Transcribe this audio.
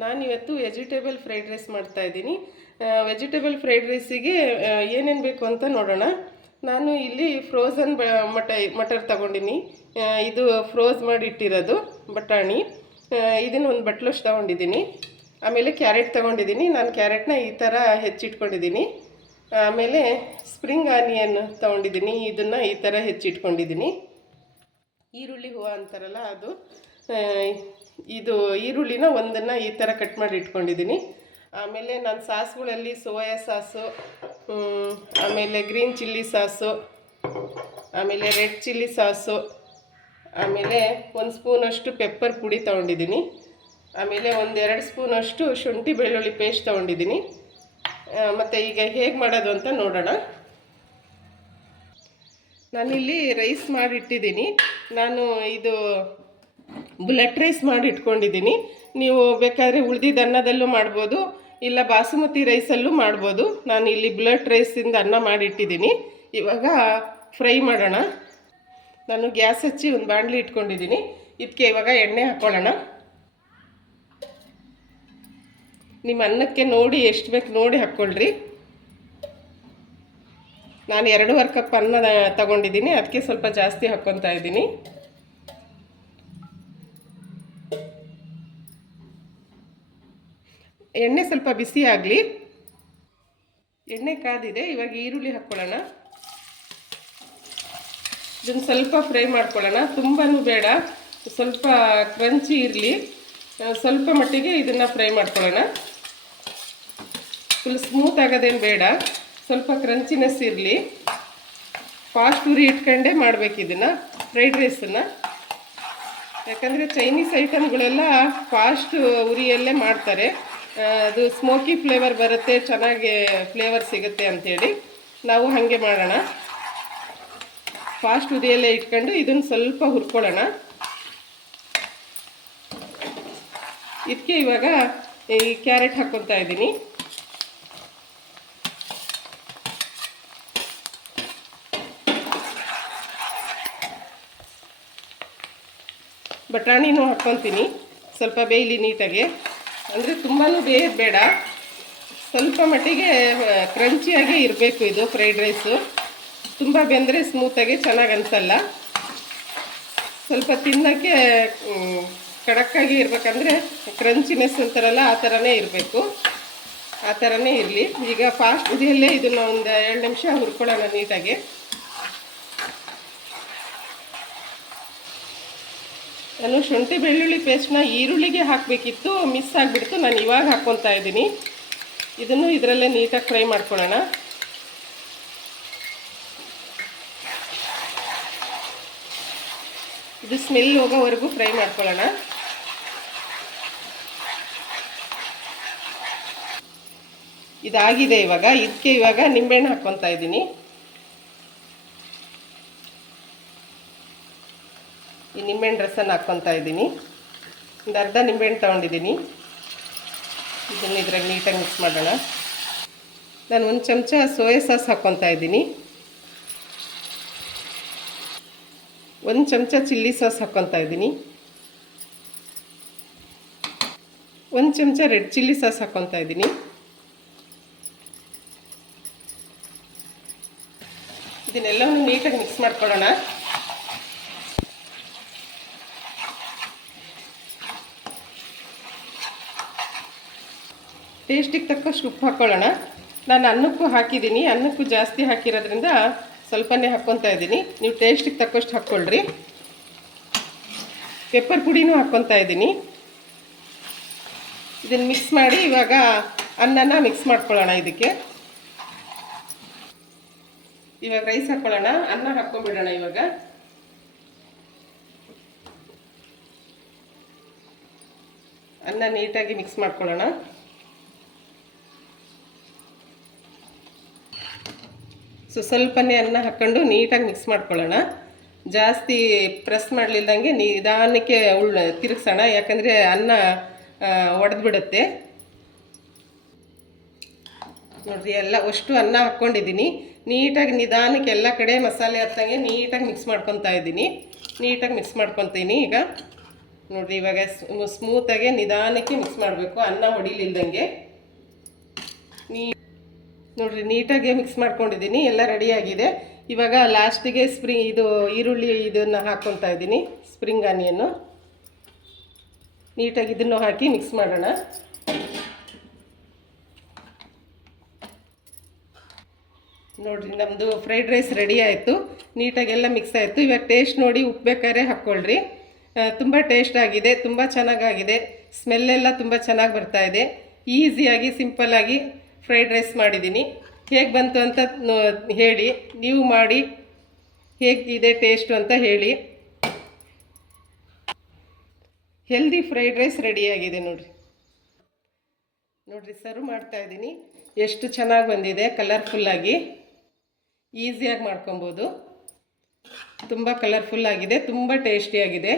ನಾನಿವತ್ತು vegetable fried rice ಮಾಡ್ತಾಯಿದ್ದೀನಿ. Vegetable fried ರೈಸಿಗೆ ಏನೇನು ಬೇಕು ಅಂತ ನೋಡೋಣ. ನಾನು ಇಲ್ಲಿ ಫ್ರೋಝನ್ ಮಟರ್ ತಗೊಂಡಿನಿ. ಇದು ಫ್ರೋಝ್ ಮಾಡಿ ಇಟ್ಟಿರೋದು ಬಟಾಣಿ. ಇದನ್ನು ಒಂದು ಬಟ್ಲಷ್ಟು ತೊಗೊಂಡಿದ್ದೀನಿ. ಆಮೇಲೆ ಕ್ಯಾರೆಟ್ ತೊಗೊಂಡಿದ್ದೀನಿ. ನಾನು ಕ್ಯಾರೆಟ್ನ ಈ ಥರ ಹೆಚ್ಚಿಟ್ಕೊಂಡಿದ್ದೀನಿ. ಆಮೇಲೆ ಸ್ಪ್ರಿಂಗ್ ಆನಿಯನ್ ತೊಗೊಂಡಿದ್ದೀನಿ. ಇದನ್ನು ಈ ಥರ ಹೆಚ್ಚಿಟ್ಕೊಂಡಿದ್ದೀನಿ. ಈರುಳ್ಳಿ ಹೂವು ಅಂತಾರಲ್ಲ ಅದು. ಇದು ಈರುಳ್ಳಿನ ಒಂದನ್ನು ಈ ಥರ ಕಟ್ ಮಾಡಿ ಇಟ್ಕೊಂಡಿದ್ದೀನಿ. ಆಮೇಲೆ ನಾನು ಸಾಸ್ಗಳಲ್ಲಿ ಸೋಯಾ ಸಾಸು, ಆಮೇಲೆ ಗ್ರೀನ್ ಚಿಲ್ಲಿ ಸಾಸು, ಆಮೇಲೆ ರೆಡ್ ಚಿಲ್ಲಿ ಸಾಸು, ಆಮೇಲೆ 1 ಸ್ಪೂನಷ್ಟು ಪೆಪ್ಪರ್ ಪುಡಿ ತೊಗೊಂಡಿದ್ದೀನಿ. ಆಮೇಲೆ 1-2 ಸ್ಪೂನಷ್ಟು ಶುಂಠಿ ಬೆಳ್ಳುಳ್ಳಿ ಪೇಸ್ಟ್ ತೊಗೊಂಡಿದ್ದೀನಿ. ಮತ್ತು ಈಗ ಹೇಗೆ ಮಾಡೋದು ಅಂತ ನೋಡೋಣ. ನಾನಿಲ್ಲಿ ರೈಸ್ ಮಾಡಿಟ್ಟಿದ್ದೀನಿ. ನಾನು ಇದು ಬುಲೆಟ್ ರೈಸ್ ಮಾಡಿ ಇಟ್ಕೊಂಡಿದ್ದೀನಿ. ನೀವು ಬೇಕಾದರೆ ಉಳಿದಿದ್ದ ಅನ್ನದಲ್ಲೂ ಮಾಡ್ಬೋದು, ಇಲ್ಲ ಬಾಸುಮತಿ ರೈಸಲ್ಲೂ ಮಾಡ್ಬೋದು. ನಾನು ಇಲ್ಲಿ ಬುಲೆಟ್ ರೈಸಿಂದ ಅನ್ನ ಮಾಡಿಟ್ಟಿದ್ದೀನಿ. ಇವಾಗ ಫ್ರೈ ಮಾಡೋಣ. ನಾನು ಗ್ಯಾಸ್ ಹಚ್ಚಿ ಒಂದು ಬಾಣಲಿ ಇಟ್ಕೊಂಡಿದ್ದೀನಿ. ಇದಕ್ಕೆ ಇವಾಗ ಎಣ್ಣೆ ಹಾಕ್ಕೊಳ್ಳೋಣ. ನಿಮ್ಮ ಅನ್ನಕ್ಕೆ ನೋಡಿ ಎಷ್ಟು ಬೇಕು ನೋಡಿ ಹಾಕ್ಕೊಳ್ರಿ. ನಾನು 2.5 ಕಪ್ ಅನ್ನ ತಗೊಂಡಿದ್ದೀನಿ, ಅದಕ್ಕೆ ಸ್ವಲ್ಪ ಜಾಸ್ತಿ ಹಾಕ್ಕೊತಾ ಇದ್ದೀನಿ. ಎಣ್ಣೆ ಸ್ವಲ್ಪ ಬಿಸಿ ಆಗಲಿ. ಎಣ್ಣೆ ಕಾದಿದೆ. ಇವಾಗ ಈರುಳ್ಳಿ ಹಾಕ್ಕೊಳ್ಳೋಣ. ಇದನ್ನು ಸ್ವಲ್ಪ ಫ್ರೈ ಮಾಡ್ಕೊಳ್ಳೋಣ. ತುಂಬಾ ಬೇಡ, ಸ್ವಲ್ಪ ಕ್ರಂಚಿ ಇರಲಿ. ಸ್ವಲ್ಪ ಮಟ್ಟಿಗೆ ಇದನ್ನು ಫ್ರೈ ಮಾಡ್ಕೊಳ್ಳೋಣ. ಫುಲ್ ಸ್ಮೂತ್ ಆಗೋದೇನು ಬೇಡ, ಸ್ವಲ್ಪ ಕ್ರಂಚಿನೆಸ್ ಇರಲಿ. ಫಾಸ್ಟ್ ಉರಿ ಇಟ್ಕೊಂಡೇ ಮಾಡಬೇಕು ಇದನ್ನು ಫ್ರೈಡ್ ರೈಸನ್ನು. ಯಾಕಂದರೆ ಚೈನೀಸ್ ಐಟಮ್ಗಳೆಲ್ಲ ಫಾಸ್ಟ್ ಉರಿಯಲ್ಲೇ ಮಾಡ್ತಾರೆ. ಅದು ಸ್ಮೋಕಿ ಫ್ಲೇವರ್ ಬರುತ್ತೆ, ಚೆನ್ನಾಗಿ ಫ್ಲೇವರ್ ಸಿಗುತ್ತೆ ಅಂಥೇಳಿ ನಾವು ಹಾಗೆ ಮಾಡೋಣ. ಫಾಸ್ಟ್ ಉರಿಯಲ್ಲೇ ಇಟ್ಕೊಂಡು ಇದನ್ನು ಸ್ವಲ್ಪ ಹುರ್ಕೊಳ್ಳೋಣ. ಇದಕ್ಕೆ ಇವಾಗ ಈ ಕ್ಯಾರೆಟ್ ಹಾಕ್ಕೊತಾ ಇದ್ದೀನಿ. ಬಟಾಣಿನೂ ಹಾಕ್ಕೊತೀನಿ. ಸ್ವಲ್ಪ ಬೇಯಲಿ ನೀಟಾಗಿ. ಅಂದರೆ ತುಂಬಾ ಬೇಯೋದು ಬೇಡ, ಸ್ವಲ್ಪ ಮಟ್ಟಿಗೆ ಕ್ರಂಚಿಯಾಗಿ ಇರಬೇಕು ಇದು ಫ್ರೈಡ್ ರೈಸು. ತುಂಬ ಬೆಂದರೆ ಸ್ಮೂತಾಗಿ ಚೆನ್ನಾಗಿ ಅನಿಸಲ್ಲ. ಸ್ವಲ್ಪ ತಿನ್ನೋಕ್ಕೆ ಕಡಕ್ಕಾಗಿ ಇರಬೇಕಂದ್ರೆ ಕ್ರಂಚಿನೆಸ್ ಅಂತಾರಲ್ಲ ಆ ಥರನೇ ಇರಬೇಕು. ಆ ಥರನೇ ಇರಲಿ. ಈಗ ಫಾಸ್ಟ್ ಇದೆಯಲ್ಲೇ ಇದನ್ನು ಒಂದು 2 ನಿಮಿಷ ಹುರ್ಕೊಳ್ಳೋಣ ನೀಟಾಗಿ. ನಾನು ಶುಂಠಿ ಬೆಳ್ಳುಳ್ಳಿ ಪೇಸ್ಟ್ನ ಈರುಳ್ಳಿಗೆ ಹಾಕಬೇಕಿತ್ತು, ಮಿಸ್ ಆಗಿಬಿಡ್ತು. ನಾನು ಇವಾಗ ಹಾಕ್ಕೊತಾ ಇದ್ದೀನಿ. ಇದನ್ನು ಇದರಲ್ಲೇ ನೀಟಾಗಿ ಫ್ರೈ ಮಾಡ್ಕೊಳ್ಳೋಣ. ಇದು ಸ್ಮೆಲ್ ಹೋಗೋವರೆಗೂ ಫ್ರೈ ಮಾಡ್ಕೊಳ್ಳೋಣ. ಇದಾಗಿದೆ. ಇದಕ್ಕೆ ಇವಾಗ ನಿಂಬೆಹಣ್ಣು ಹಾಕ್ಕೊತಾ ಇದ್ದೀನಿ. ಈ ನಿಂಬೆಹಣ್ಣು ರಸನ ಹಾಕ್ಕೊತಾ ಇದ್ದೀನಿ. ಒಂದು ಅರ್ಧ ನಿಂಬೆಹಣ್ಣು ತೊಗೊಂಡಿದ್ದೀನಿ. ಇದನ್ನು ಇದ್ರಾಗ ನೀಟಾಗಿ ಮಿಕ್ಸ್ ಮಾಡೋಣ. ನಾನು 1 ಚಮಚ ಸೋಯಾ ಸಾಸ್ ಹಾಕ್ಕೊತಾ ಇದ್ದೀನಿ. 1 ಚಮಚ ಚಿಲ್ಲಿ ಸಾಸ್ ಹಾಕ್ಕೊತಾ ಇದ್ದೀನಿ. 1 ಚಮಚ ರೆಡ್ ಚಿಲ್ಲಿ ಸಾಸ್ ಹಾಕ್ಕೊತಾ ಇದ್ದೀನಿ. ಇದನ್ನೆಲ್ಲವೂ ನೀಟಾಗಿ ಮಿಕ್ಸ್ ಮಾಡ್ಕೊಳ್ಳೋಣ. ಟೇಸ್ಟಿಗೆ ತಕ್ಕಷ್ಟು ಉಪ್ಪು ಹಾಕ್ಕೊಳ್ಳೋಣ. ನಾನು ಅನ್ನಕ್ಕೂ ಹಾಕಿದ್ದೀನಿ. ಅನ್ನಕ್ಕೂ ಜಾಸ್ತಿ ಹಾಕಿರೋದ್ರಿಂದ ಸ್ವಲ್ಪನೇ ಹಾಕ್ಕೊತಾ ಇದ್ದೀನಿ. ನೀವು ಟೇಸ್ಟಿಗೆ ತಕ್ಕಷ್ಟು ಹಾಕ್ಕೊಳ್ರಿ. ಪೆಪ್ಪರ್ ಪುಡಿನೂ ಹಾಕ್ಕೊತಾ ಇದ್ದೀನಿ. ಇದನ್ನು ಮಿಕ್ಸ್ ಮಾಡಿ ಇವಾಗ ಅನ್ನನ ಮಿಕ್ಸ್ ಮಾಡ್ಕೊಳ್ಳೋಣ. ಇವಾಗ ರೈಸ್ ಹಾಕ್ಕೊಳ್ಳೋಣ. ಅನ್ನ ಹಾಕ್ಕೊಂಡ್ಬಿಡೋಣ. ಇವಾಗ ಅನ್ನ ನೀಟಾಗಿ ಮಿಕ್ಸ್ ಮಾಡ್ಕೊಳ್ಳೋಣ. ಸ್ವಲ್ಪನೇ ಅನ್ನ ಹಾಕ್ಕೊಂಡು ನೀಟಾಗಿ ಮಿಕ್ಸ್ ಮಾಡ್ಕೊಳ್ಳೋಣ. ಜಾಸ್ತಿ ಪ್ರೆಸ್ ಮಾಡಲಿಲ್ದಂಗೆ ನಿಧಾನಕ್ಕೆ ತಿರುಗಿಸೋಣ. ಯಾಕಂದರೆ ಅನ್ನ ಒಡೆದ್ಬಿಡುತ್ತೆ. ನೋಡಿರಿ, ಅಷ್ಟು ಅನ್ನ ಹಾಕ್ಕೊಂಡಿದ್ದೀನಿ. ನೀಟಾಗಿ ನಿಧಾನಕ್ಕೆ ಎಲ್ಲ ಕಡೆ ಮಸಾಲೆ ಹತ್ತಂಗೆ ನೀಟಾಗಿ ಮಿಕ್ಸ್ ಮಾಡ್ಕೊತಾ ಇದ್ದೀನಿ. ನೀಟಾಗಿ ಮಿಕ್ಸ್ ಮಾಡ್ಕೊತೀನಿ. ಈಗ ನೋಡಿರಿ ಇವಾಗ ಸ್ಮೂತಾಗೆ ನಿಧಾನಕ್ಕೆ ಮಿಕ್ಸ್ ಮಾಡಬೇಕು, ಅನ್ನ ಹೊಡಿಲಿಲ್ದಂಗೆ. ನೋಡಿರಿ ನೀಟಾಗಿ ಮಿಕ್ಸ್ ಮಾಡ್ಕೊಂಡಿದ್ದೀನಿ, ಎಲ್ಲ ರೆಡಿಯಾಗಿದೆ. ಇವಾಗ ಲಾಸ್ಟಿಗೆ ಇದು ಈರುಳ್ಳಿ ಇದನ್ನು ಹಾಕ್ಕೊತಾ ಇದ್ದೀನಿ, ಸ್ಪ್ರಿಂಗ್ ಆನಿಯನ್ನು. ನೀಟಾಗಿ ಇದನ್ನು ಹಾಕಿ ಮಿಕ್ಸ್ ಮಾಡೋಣ. ನೋಡಿರಿ ನಮ್ಮದು ಫ್ರೈಡ್ ರೈಸ್ ರೆಡಿ ಆಯಿತು, ನೀಟಾಗೆಲ್ಲ ಮಿಕ್ಸ್ ಆಯಿತು. ಇವಾಗ ಟೇಸ್ಟ್ ನೋಡಿ ಉಪ್ಪು ಬೇಕಾದ್ರೆ ಹಾಕ್ಕೊಳ್ರಿ. ತುಂಬ ಟೇಸ್ಟ್ ಆಗಿದೆ, ತುಂಬ ಚೆನ್ನಾಗಾಗಿದೆ, ಸ್ಮೆಲ್ಲೆಲ್ಲ ತುಂಬ ಚೆನ್ನಾಗಿ ಬರ್ತಾಯಿದೆ. ಈಸಿಯಾಗಿ ಸಿಂಪಲ್ಲಾಗಿ ಫ್ರೈಡ್ ರೈಸ್ ಮಾಡಿದ್ದೀನಿ. ಹೇಗೆ ಬಂತು ಅಂತ ಹೇಳಿ, ನೀವು ಮಾಡಿ ಹೇಗಿದೆ ಟೇಸ್ಟು ಅಂತ ಹೇಳಿ. ಹೆಲ್ದಿ ಫ್ರೈಡ್ ರೈಸ್ ರೆಡಿಯಾಗಿದೆ ನೋಡಿರಿ. ಸರ್ವ್ ಮಾಡ್ತಾಯಿದ್ದೀನಿ. ಎಷ್ಟು ಚೆನ್ನಾಗಿ ಬಂದಿದೆ, ಕಲರ್ಫುಲ್ಲಾಗಿ. ಈಸಿಯಾಗಿ ಮಾಡ್ಕೊಬೋದು. ತುಂಬ ಕಲರ್ಫುಲ್ಲಾಗಿದೆ, ತುಂಬ ಟೇಸ್ಟಿಯಾಗಿದೆ.